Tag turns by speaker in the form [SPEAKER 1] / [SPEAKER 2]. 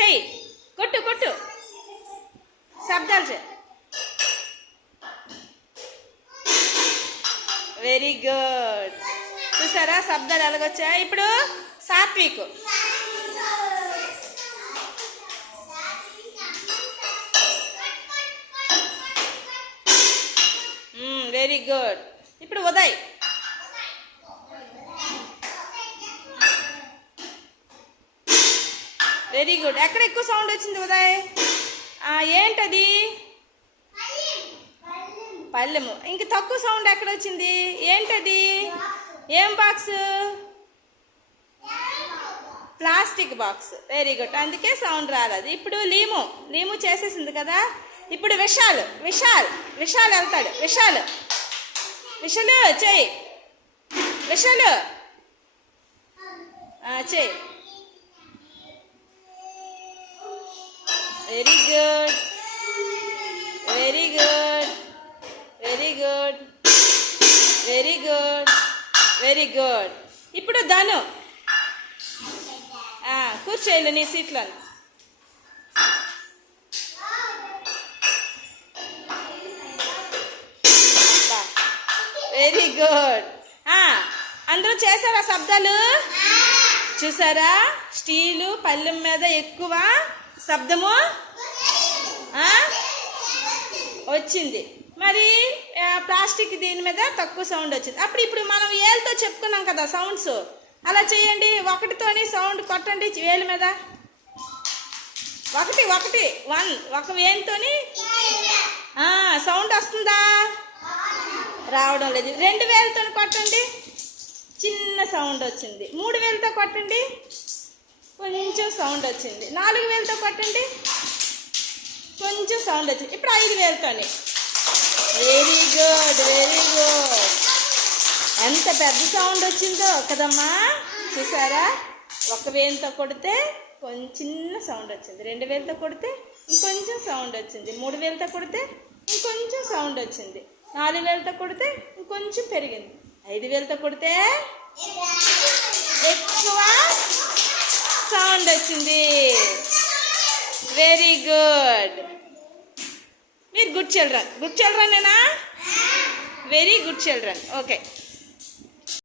[SPEAKER 1] చెయ్యి. కొట్టు కొట్టు. శబ్దాలు చెయ్యి. వెరీ గుడ్ చూసారా? శబ్దాలు ఎలాగొచ్చా ఇప్పుడు సాత్విక్. వెరీ గుడ్ ఇప్పుడు ఉదయ్. వెరీ గుడ్ ఎక్కడ ఎక్కువ సౌండ్ వచ్చింది ఉదయ్? ఏంటది? పల్లెము ఇంక తక్కువ సౌండ్ ఎక్కడ వచ్చింది? ఏంటది? ఏం box plastic box very good అందుకే సౌండ్ రాలేదు. ఇప్పుడు లీము. లీము చేసేసింది కదా? ఇప్పుడు విశాల్. విశాల్. విశాల్ వెళ్తాడు. విశాల్. విశాలు చెయ్యి. విశాలు. చేయి very good very good very good very good very good ఇప్పుడు ధను ఆ, కూర్చోయిల్లు నీ సీట్లో వెరీ గుడ్ అందరూ చేశారా శబ్దాలు? చూసారా స్టీలు పళ్ళెం మీద ఎక్కువ శబ్దము? వచ్చింది. మరి ప్లాస్టిక్ దీని మీద తక్కువ సౌండ్ వచ్చింది. అప్పుడు ఇప్పుడు మనం ఏళ్ళతో చెప్పుకున్నాం కదా సౌండ్స్. అలా చేయండి. ఒకటితోని సౌండ్ కొట్టండి వేలు మీద. ఒకటి ఒకటి వన్ ఒక వేలుతోని. సౌండ్ వస్తుందా? రావడం లేదు. రెండు వేలతో కొట్టండి. చిన్న సౌండ్ వచ్చింది. మూడు వేలతో కొట్టండి. కొంచెం సౌండ్ వచ్చింది. నాలుగు వేలతో కొట్టండి. కొంచెం సౌండ్ వచ్చింది. ఇప్పుడు ఐదు వేలతోని. వెరీ గుడ్ వెరీ గుడ్ ఎంత పెద్ద సౌండ్ వచ్చిందో కదమ్మా? చూసారా? ఒక వేలతో కొడితే కొంచెం చిన్న సౌండ్ వచ్చింది. రెండు వేలతో కొడితే ఇంకొంచెం సౌండ్ వచ్చింది. మూడు వేలతో కొడితే ఇంకొంచెం సౌండ్ వచ్చింది. నాలుగు వేలతో కొడితే ఇంకొంచెం పెరిగింది. ఐదు వేలతో కొడితే ఎక్కువ? సౌండ్ వచ్చింది. వెరీ గుడ్ మీరు గుడ్ చిల్డ్రన్ గుడ్ చిల్డ్రనేనా వెరీ గుడ్ చిల్డ్రన్ ఓకే